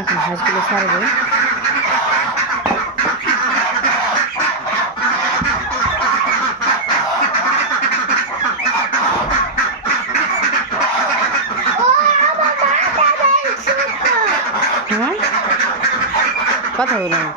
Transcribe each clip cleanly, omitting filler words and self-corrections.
এখন হাঁসগুলো ছাড়বো। কথা বলো না।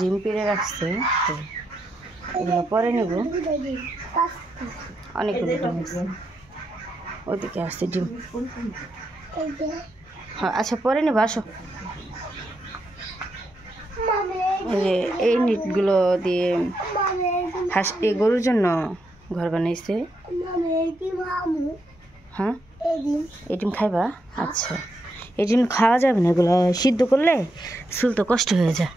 ডিম পেড়ে রাখছে, তো এগুলো পরে নেব। অনেকগুলো ডিম আছে, ওদিকে আসছে ডিম। হ্যাঁ আচ্ছা পরে নেবো, আসো। এই নেটগুলো দিয়ে হাঁস এই গরুর জন্য ঘর বানাইছে। হ্যাঁ এই ডিম খাইবা? আচ্ছা এই ডিম খাওয়া যাবে না, এগুলো সিদ্ধ করলে চুল তো কষ্ট হয়ে যায়।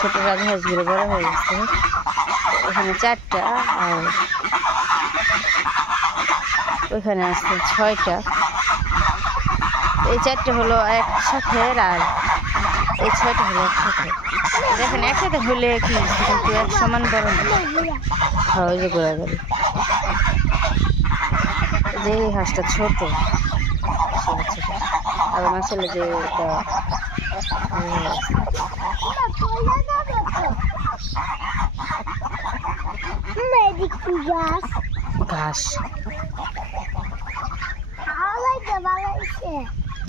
ছোট রাজহাঁসগুলো বড় হয়ে গেছে, এখানে 4টা আর ওইখানে আছে 6টা। এই 4টে হলো একসাথে আর এই 6টা হলো একসাথে। দেখেন একসাথে হলে কি কিন্তু এক সমান বড় না। হ্যাঁ ওই যে ঘোরা গাড়ি, যে হাঁসটা ছোট আর আমার ছেলে যে ঘাস,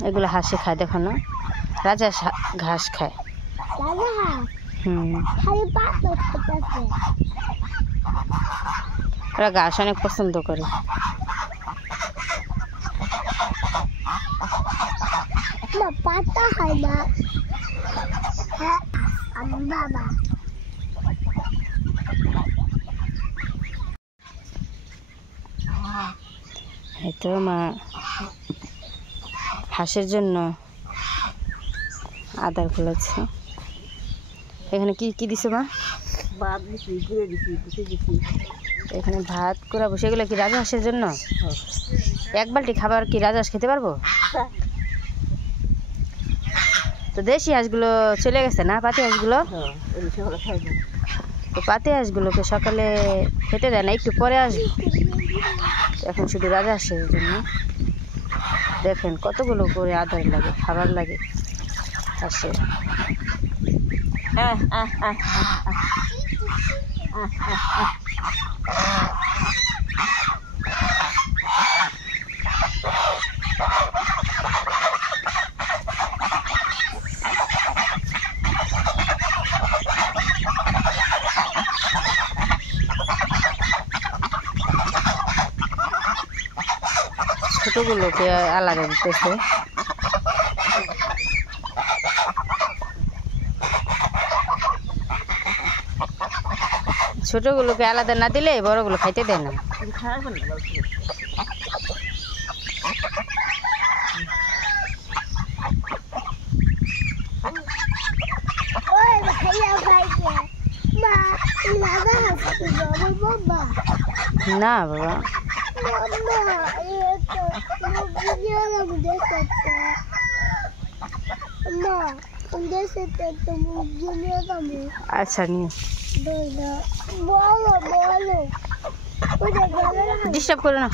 এগুলো হাঁসে খায়। দেখো না রাজা ঘাস খায়। ওরা ঘাস অনেক পছন্দ করে। পাতা হয় না বাবা। তো মা হাঁসের জন্য আদার খোলাচ্ছে। এখানে কি কি দিছে মা? ভাত দিছি, ঘুরে দিছি, বসে দিছি। এখানে ভাত করাবো। সেগুলো কি রাজহাঁসের জন্য? এক বালতি খাবার কি রাজহাঁস খেতে পারবো? তো দেশি হাঁসগুলো চলে গেছে না, পাতি হাঁসগুলো? তো পাতি হাঁসগুলোকে সকালে খেতে দেয় না, একটু পরে আসবে। এখন শুধু রাজহাঁসের জন্য। দেখেন কতগুলো করে আদার লাগে, খাবার লাগে হাঁসের। ছোটগুলোকে আলাদা দিতেছে। ছোটগুলোকে আলাদা না দিলে বড়গুলো খাইতে দেয় না। না বাবা আচ্ছা নিয়ে ডিস্টার্ব করো না।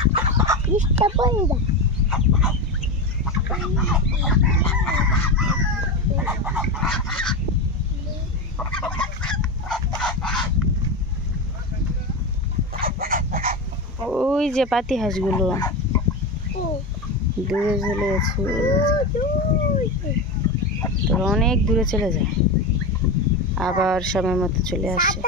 ওই যে পাতি হাঁসগুলো দূরে চলে গেছে, তোরা অনেক দূরে চলে যায়, আবার সময় মতো চলে আসে।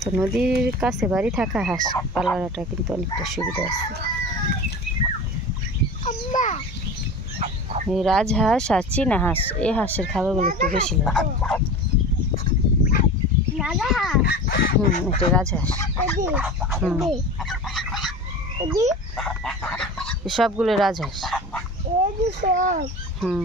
তো নদীর কাছে বাড়ি থাকা হাঁস পালাটা কিন্তু অনেকটা সুবিধা আছে। এই রাজহাঁস আর চীনা হাঁস, এই হাঁসের খাবারগুলো একটু বেশি লাগে। এটা রাজহাঁস। সবগুলো রাজহাঁস। হুম।